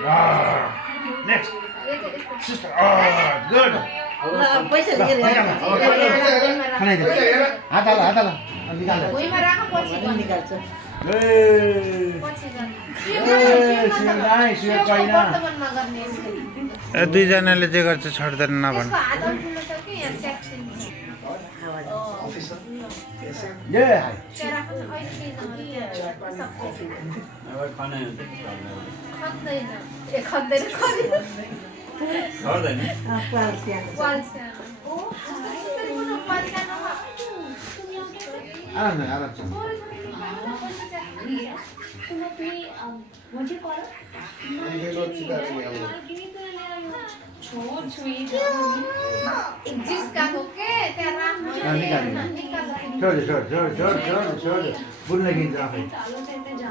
Next. Sister. Good. पैसा लिएर खाना दे हात हाल निकाल निकाल्छ दुईजनाले जे गर्छ छोड्दैन नभन आराम से मुझे जिसका होके तेरा छोड़ बुन लगिन्छ आफै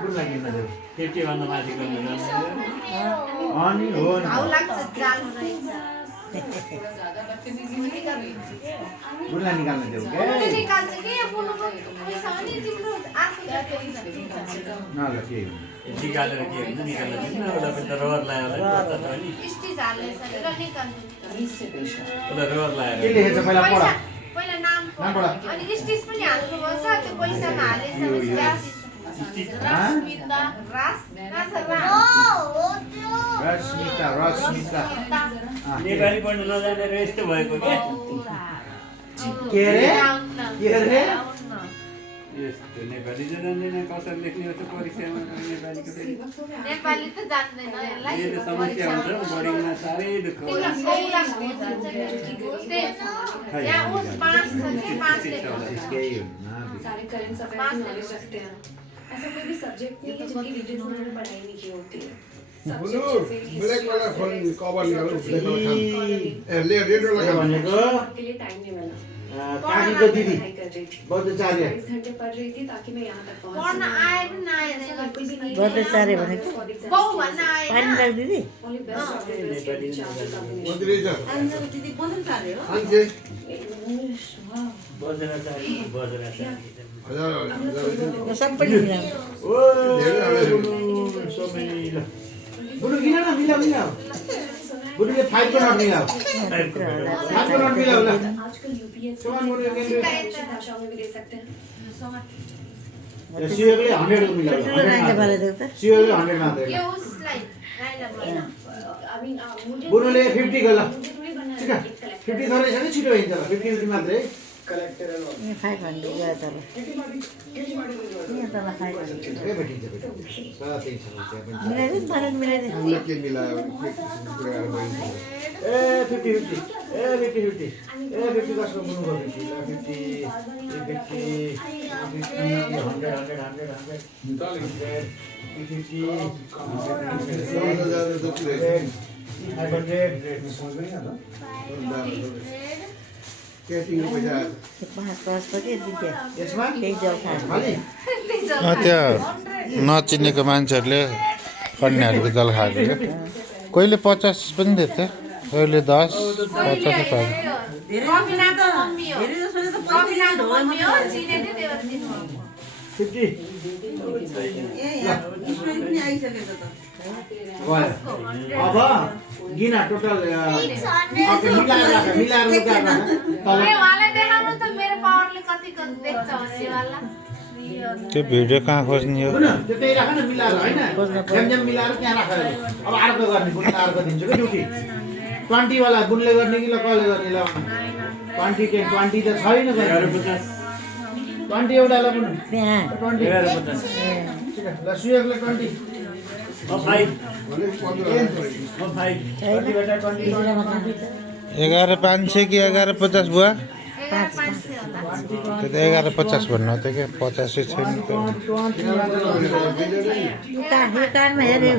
बुन लगिन्छ त्यति भन्दा माथि गर्नु अनि हो नि भाउ लाग्छ जाल रहेछ बुनलाई निकाल्न देऊ के निकाल्छ के बुनु पैसा अनि तिम्रो आफै न ल के निकालेर के हुन्छ निकालेर किन होला पनि त रबर लगाएर पत्ता त नि स्टिच हाल्दैछ र निकाल्नु होला रबर लगाएर के लेखेछ पहिला पढ पहिला नाम नाम पढ अनि स्टिच पनि हाल्नु पर्छ त्यो पैसामा हालेछ रश्मिता नेपाली पढ्नु नजानेर यस्तो भएको के रे यस्तो नेपाली जान्दैन कसरी लेख्ने हो त परीक्षामा नेपालीको फेरि नेपाली त जान्दैन यसलाई यो समस्या हुन्छ बोर्डिङमा साह्रै दुःख यहाँ उस 5 छ कि 5 सारे करंट अफेयर्स नॉलेज रखते हैं ऐसा कोई भी सब्जेक्ट नहीं है जिनकी डिटेल्स उन्होंने पढ़ाई नहीं की होती है बोलो ब्लैक वाला फोन कवर निकालो ब्लैक वाला खान ए ले रेड वाला खान भनेको के लिए टाइम नहीं मिला काकीको दिदी पढ़ाई कर रही थी बौद्धाचार्य 22 घंटे पढ़ रही थी ताकि मैं यहाँ तक पहुँच पढ्न आए पनि नआए बौद्धाचार्य भनेको बाउ भन्न आएन पानी राख दिदी ओनली बेस्ट मन्दिरै छ दिदी बौद्धाचार्य हो मान्छे बजरा हजार सबै मिलाउँ ओ सबै बुनु किन न मिला बुनुले 5 को नट मिलाऊ 5 को नट मिलाऊ ल आजकल यूपीएससी सुमन बुनु भाषाओं में भी दे सकते हैं सियोले 100 को मिलाऊ राख्ने वाला देऊ त सियोले 100 मा दे यो उसलाई राइला बोल आई मीन मुझे बुनुले 50 गला मुझे थोड़ी बनना ठीक है 50 थोरै छ नि छिटो हुन्छ 50 मात्रै कलेक्टर यहाँ 500 गयो तल यहाँ तल 500 के भेटिन्छ साथै छ त्यहाँ पनि मिलाइदिनु पानी मिलाइदिनु उसले के मिलायो कुरा गरिन्छ ए 50 ए 50 कसको बुनु गर्नु पाँच बजे दिन्छ यसमा केही जाउ खानु खाली त्यहाँ नचिनेको मान्छेहरूले कन्याहरूको जल खाएको क्या कोहीले 50 पनि दिएको कोहीले 10 50 पाएको कमिनाको मम्मी हो कमिनाको मम्मी हो चिनेले त्यो दिनुभएको 50 अब गिना टोटल मिलाएर उहाँलाई देखाउनु त मेरो पावरले कति देख्छ भनेवाला त्यो भिडियो कहाँ खोज्ने हो त्यो त्यही राख न मिलाएर हैन झ्याम मिलाएर त्यहाँ राख अब अर्को गर्ने बुनले अर्को दिन्छु के ड्युटी 20 वाला बुनले गर्ने कि ल कसले गर्ने ल 20 10 20 त छैन 20 एउटालाई बुन त्यहाँ 20 ठीक है ल सुयोगले 20 भाइ भने 15 भाइ कति बेटा 20 11,500 कि 11,50 बुवा 11,500 त्यो त 11,50 भन्नु त के 50 छैन त कानमा हेऱ्यो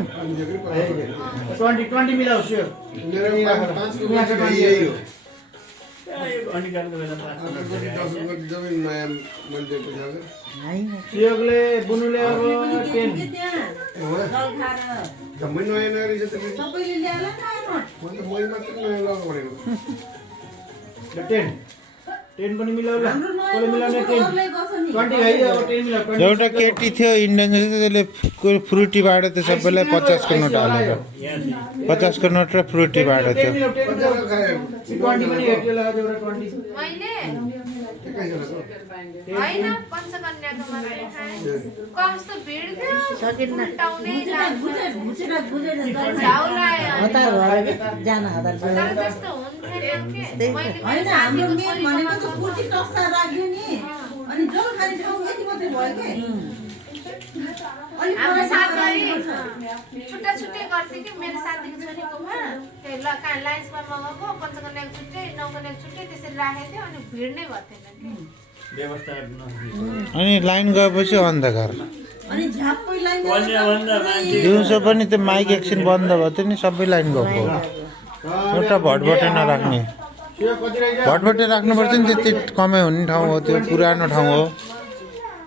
20 मिलाऊ सुयोग मेरो 5 को यही हो अनिकालको बेला जमिन नयाँ मैले पैसा सुयोगले बुनुले अब 10 जम्मै नयाँ नयाँ रहेछ त सबैले ल्याएर नयाँ नोट म त मै मात्र नयाँ लगाउनु परेको 10 10 पनि मिलाउ ल हाम्रो नयाँ कसले मिलाउने 10 अरूले गर्छ नि 20 भाइ अब 10 मिलाउ 20 एउटा केटी थियो इन्डियन जस्तो त्यसले फ्रुटी बाँडो त्यो सबैलाई 50 को नोट हालेको 50 को नोट र फ्रुटी बाँडो 10 थियो मिलाउ 10 मिलाउ 20 पनि हेर्यो ल एउटा 20 मैले के होइन पञ्चकन्याको मात्रै खाएँ कस्तो भिड थियो सकिन्न उल्टाउनै बुझेर झाउलायो हतार भएर जान हतार तर त्यस्तो हुन्थेन के मैले होइन हाम्रो मेन भनेको त कुर्ती टक्सा राख्यो नि अनि जब खाने ठाउँ यति मात्रै भयो के अनि हाम्रो साथीहरू छुट्टा छुट्टै गर्थे कि मेरो साथीको छोरीकोमा त्यही ल कहाँ लाइन्समा मगाएको पञ्चकन्याको छुट्टै नौकन्याको छुट्टै त्यसरी राखेको थियो अनि भिड नै भएको थिएन व्यवस्था अनि लाइन गएपछि अन्धकार अनि झ्याप्पै लाइन दिउँसो पनि त्यो माइक एकछिन बन्द भयो थियो नि सबै लाइन गएको एउटा भटभटे नराख्ने त्यो कति रहेछ भटभटे राख्नुपर्छ नि त्यति कमै हुने ठाउँ हो त्यो पुरानो ठाउँ हो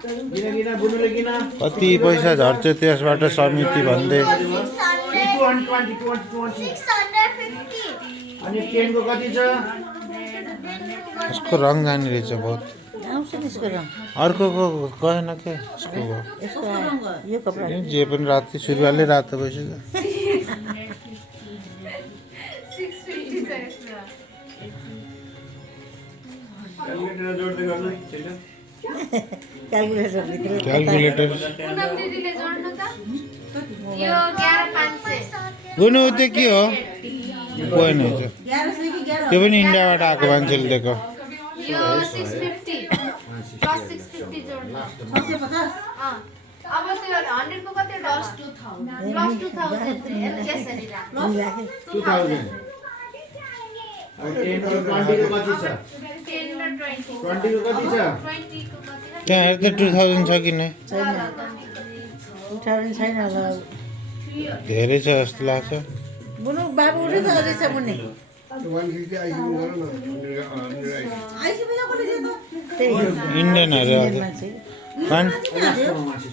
किन बुनुले किन कति पैसा झर्छ त्यसबाट समिति भन्दै 220 अनि 10 को कति छ यसको रङ जाने रहेछ बहुत आउँछ नि यसको रङ अर्कोको गएन के यसको गयो यसको यो कपडा जे पनि राति सुरुवालै रातो भएछ 650 छ यसमा क्यालकुलेटर जोड्दै गर्नु छिटो क्यालकुलेटर भित्र क्यालकुलेटर पुनम दिदीले जोड्नु त यो 11500 गुनु त्यो के हो गएन रहेछ 1100 कि 11 त्यो पनि इन्डियाबाट आएको मान्छेले दिएको यो 650 प्लस 650 जोड्नु 650 अब त्यो 100 को कति प्लस 2000 यसरी राख 2000 अब 10 को 20 को कति छ 10 र 20 20 को कति छ 20 को कति त्यहाँ हेर्दा 2000 छ कि नै उठाउने छैन होला धेरै छ जस्तो लाग्छ बुनु बाबु उठ्यो त अझै छ बुन्ने 160 आइसक्नु गरौँ न आइसि पनि कसले दियो त त्यही इन्डियनहरू अब मान्छे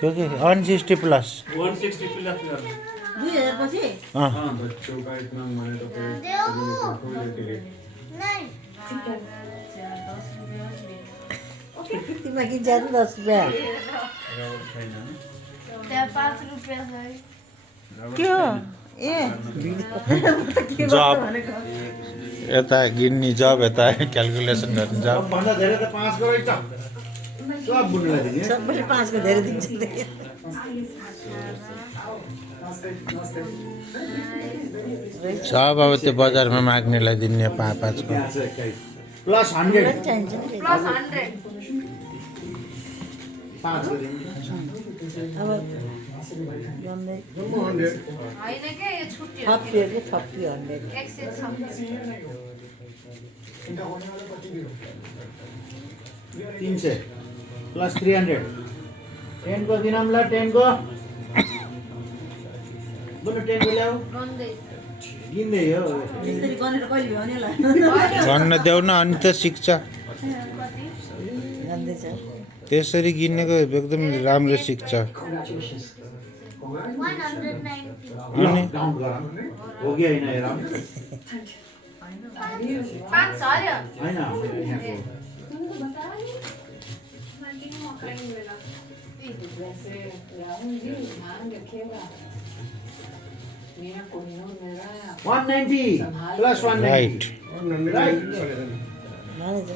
त्यो के 160 प्लस 160 प्लस गर्नु 2000 पछि चौकाइटमा भने तपाईँ तिमीलाई किन्छ 10 रुपियाँ त्यहाँ 5 रुपैयाँ छ के हो ए जब यता गिन्ने जब यता क्यालकुलेसन गर्ने जब भन्दा धेरै त 5 को रहेछ सब बुनुलाई दिने सबैले 5 को धेरै दिन्छ सब अब त्यो बजारमा माग्नेलाई दिने 5 को प्लस 100 चाहिन्छ नि प्लस 100 5 को दिने अब जम्मै 100 होइन के यो छुट्टी हो थप्यो कि थप्यो 100 300 प्लस 300 10 को दिनम ल 10 को बुनु 10 को ल्याऊ गन्दै गिन्दै हो त्यसरी गरेर कहिले भने ल भन्न देऊ न अनि त सिक्छ जान्दैछ त्यसरी गिन्नेको एकदम राम्रो सिक्छ 190 अनि काउन्ट गरौँ हो कि हैन हेरौँ 5 छ यो हैन यहाँको One 190 plus 190 राइट मानेछ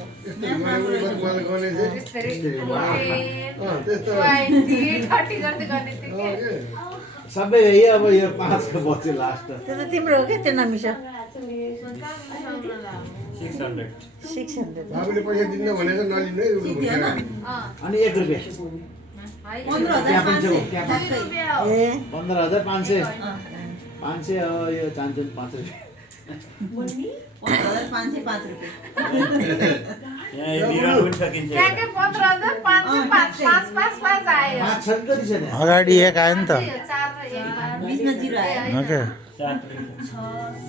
त्यस्तो 30 गर्दै गर्ने थियो के सबै है अब यो 5 को बच्यो लास्ट त्यो त तिम्रो हो के त्यो नमिस 600 600 बाबुले पैसा दिन्न भनेको नलिनु है उठो भन्छ अनि 1 रुपैयाँ 15,500 ए 15,500 500 यो चान्चुन 5 रुपैयाँ 15,500 5 रुपियाँ यहाँ बिरान पनि सकिन्छ ट्याक्कै 15,500 आयो 5 छ कति छ त्यहाँ अगाडि एक आयो नि त 4 र 1 बीचमा जिरो आयो ओके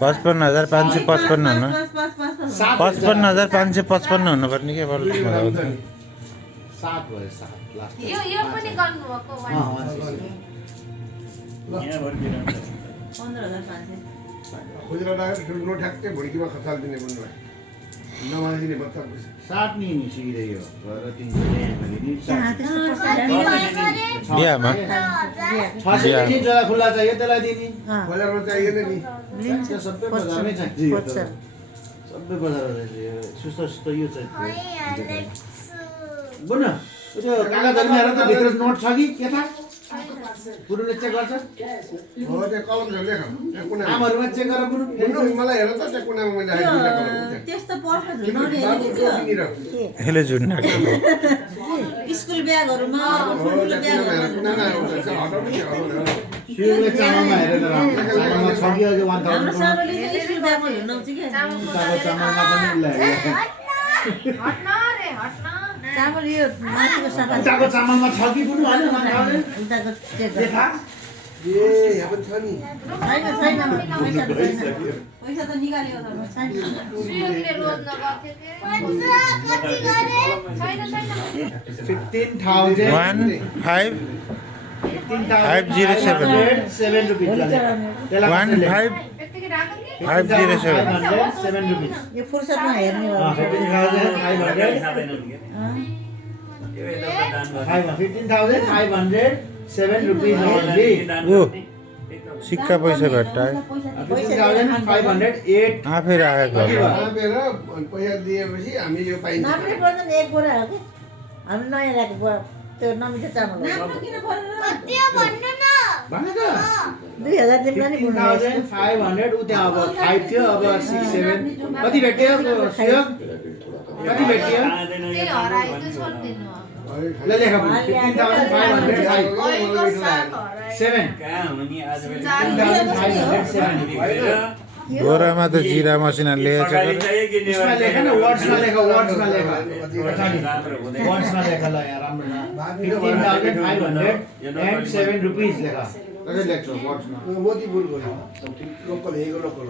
55,555 हुनु 55,555 हुनुपर्ने के बरु 7 भयो 7 लास्ट यो पनि गर्नुभएको यहाँ भरि बिरान छ 15,500 खुजुरा राखेर ठुलो ठ्याक्कै भुड्कीमा खसाल दिने बुनुलाई नमानिदिने बच्चा खुसी। साट्ने नि सिधै यो गएर 300 हामीले नि त्यहाँ त्यस्तो पैसा बिहामा 600 दिने जग्गा खुल्ला चाहियो त्यसलाई दिने बजारमा चाहिएन नि। चाहिन्छ सबै बजारमै चाहिन्छ यो त। सबै बजारमा चाहिन्छ यो सुस्त यो चाहिँ बुन त्यो कागजहरुमा हेर त भित्र नोट छ कि के थाहा पुरुले चेक गर्छ हो त्यो कलम छ लेख त्यहाँ कुनामा। आमाहरुमा चेक गरेर पुरु हेर्नु मलाई हेर त त्यहाँ कुनामा मैले राखिदिएको कलम त्यहाँ। त्यस्तो पर्छ बाबु टोपीनिर। यसले झुन्डाको स्कुल ब्यागहरुमा हो ठुल्ठुलो त्यहाँ कुनामा हेर ब्यागहरुमा कुनामा आउँछ हटाउनु नि हटाउनु। शिवले चामलमा हेरेर चामलमा छ कि अझै 1000 हाम्रो सारोले चाहिँ स्कुल ब्यागमा हिँड्नुहुन्छ कि उताको चामलमा पनि ल्यायो हट्न रे हट्न चामल यो माथिको सफा उताको चामलमा छ कि पुनु हैन 1000 उताको चेक देखा ए यहाँ पनि छ नि। छैन पैसा त निकाल्यो त छैन शिवले रोज नगर्थ्यो के छैन 15007 रुपैयाँ त्यसलाई 507 रुपैयाँ यो फुर्सदमा हेर्ने हो 15,507 रुपैयाँ only ओ सिक्का पैसा भेट्टायो 15,508 आफै राखेको होला। नापेर पैसा दिएपछि हामी यो पाइन्छ। नाप्नै पर्दैन एक बोरा हो कि हामी नयाँ ल्याएको बोरा त्यो नमिठो चामल हो नाप्नु किन परेन? भन्नु त 2000 दिनमा नि बुझ्नु 15,500 उ त्यहाँ अब 5 थियो अब 6 7 कति भेट्यो शिव कति भेट्यो त्यही हराइदियो छोड्दिनु अब ल लेखा 15,507 कहाँ हुनु नि आज 15,507 बोरामा त जिरा मसिना लिएछ पछाडि चाहिँ किन्ने यसमा लेख न वर्ड्समा लेख वर्ड्समा लेख वर्ड्समा लेख ल यहाँ राम्रो न 15,507 रुपैयाँ लेख अझै लेख्छ वर्ड्समा मोती फुलको लोकल हेगो लोकल